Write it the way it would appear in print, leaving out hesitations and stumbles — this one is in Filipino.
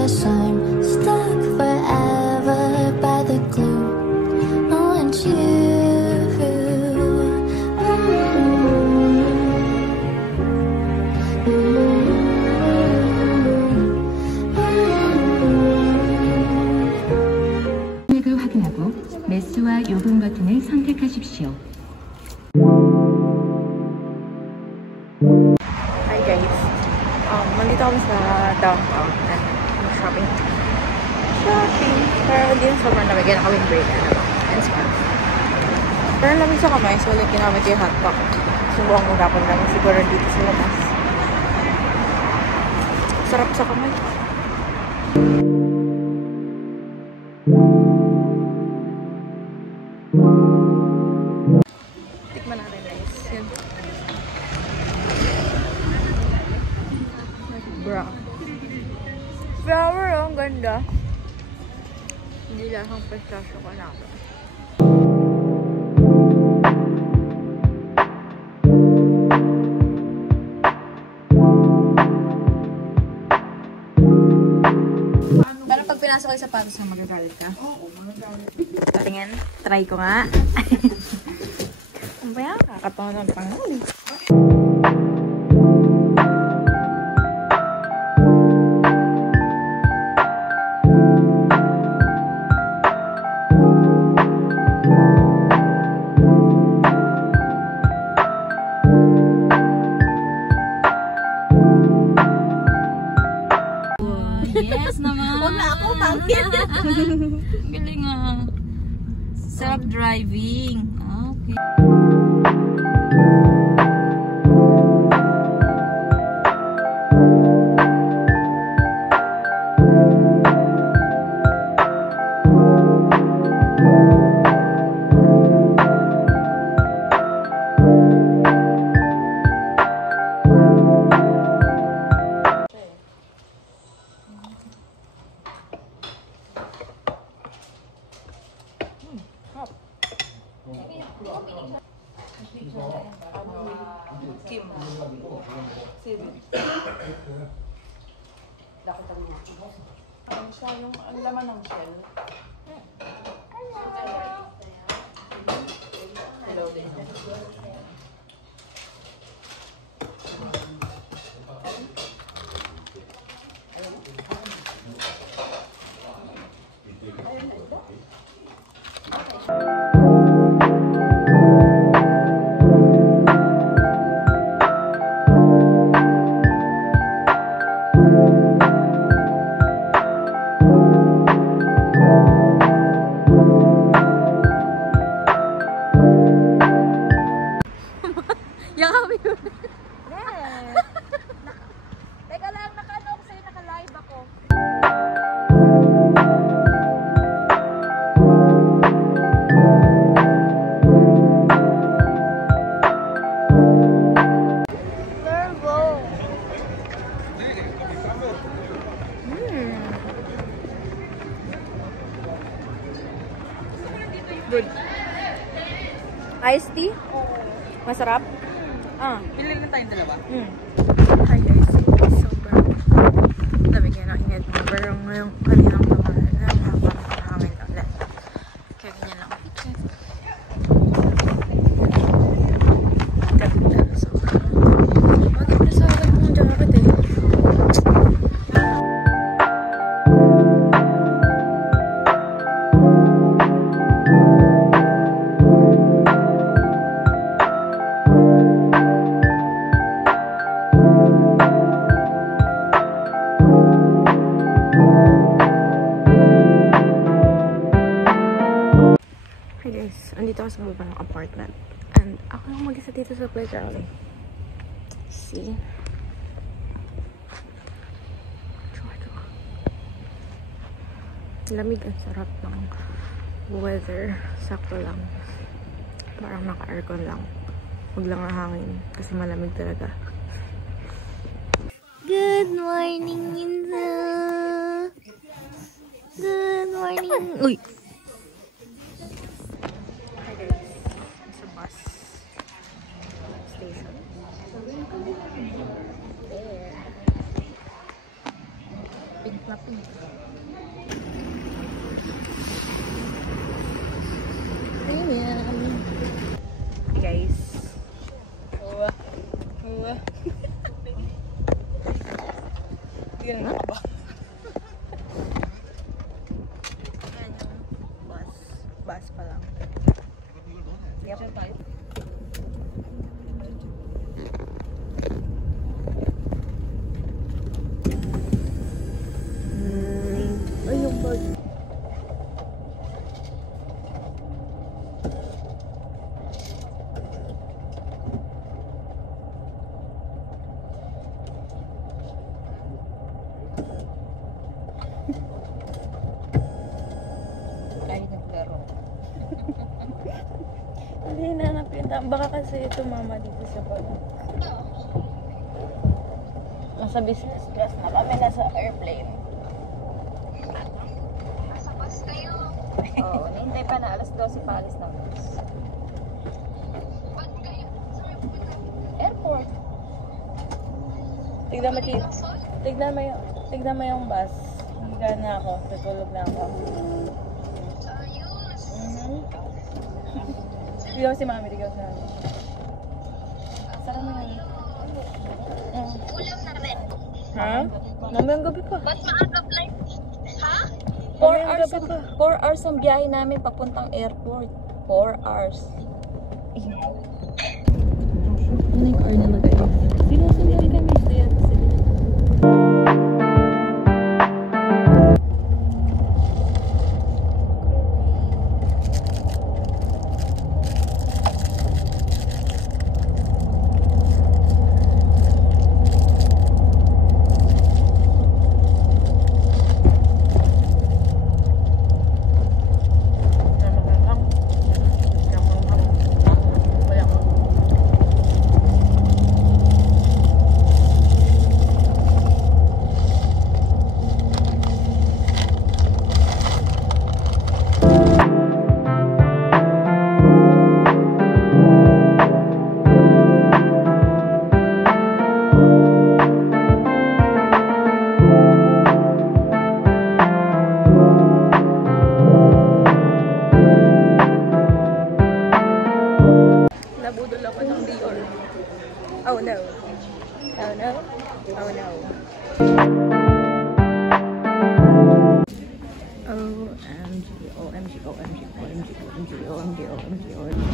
guess I'm stuck forever by the glue. I want you. 금액을 확인하고 매수와 요금 버튼을 선택하십시오. Hi guys, nandito kami sa downtown and shopping. Pero hindi yung sobrang nabigyan na kaming break and spa. Pero lamig sa kamay, so like ginamit yung hot pack. Subukan ko gapon lang siguro dito sa labas. Sarap sa kamay. Tikman natin guys. Yun. Bra. Flower, oh, ang ganda. Hindi lasang pistachio ka na ako. Pero pag pinasok ko yung sapatos na magagalit ka? Oo, magagalit. Patingin, try ko nga. Ang baya, kakatawa ng panghuli. Yes naman. Huwag na ako, pangit. Galing ah. Self-driving. Okay. Kim. Seaweed. Siya yung laman ng shell. Hello. Yakami ko. Yes. Teka lang, naka-ano ako sa'yo, naka-live ako. Turbo. Good. Iced tea? Masarap? Pili na tayong dalawa. Hi guys, sobrang lamig yan ang init mo. Pero ngayong kaninang naman, nakakahangin ulit. Kaya ganyan lang ako. Ganda, sobrang. Maganda sa akin mong jacket eh. Andito ako sa baba ng apartment. And ako lang mag-isa dito sa playground. See? Lamig at sarap ng weather. Sakto lang. Parang naka-aircon lang. Huwag lang ang hangin. Kasi malamig talaga. Good morning, Minza! Good morning! Uy! na po. Ayan. Guys. Ganun ka ba? Ayan yung bus. Bus pa lang. Yep. Ay, yung bird. Ay, naglaro. Hindi hinanap yun. Baka kasi ito mama dito sa bag. Nasa business class na kami, nasa airplane. Nasa bus kayo. Oo, nahintay pa na. Alas 12 pa alis na bus. Ba't kayo? Saan kayo pupunta? Airport. Tignan mo, tignan mo yung bus. Higa na ako. Tutulog na ako. Ayos. Tignan mo si mami. Tignan mo si mami. Sarap mo yun. Ulam na rin. Ha? Mamayang gabi pa. Ba't maaga flight? Ha? 4 hours ang biyahe namin papuntang airport. 4 hours. Ano yung hour na lagay? Sinusundan kami. Nabudol ako ng Dior. Oh no. Oh no. Oh no. OMG, OMG, OMG, OMG, OMG, OMG, OMG, OMG.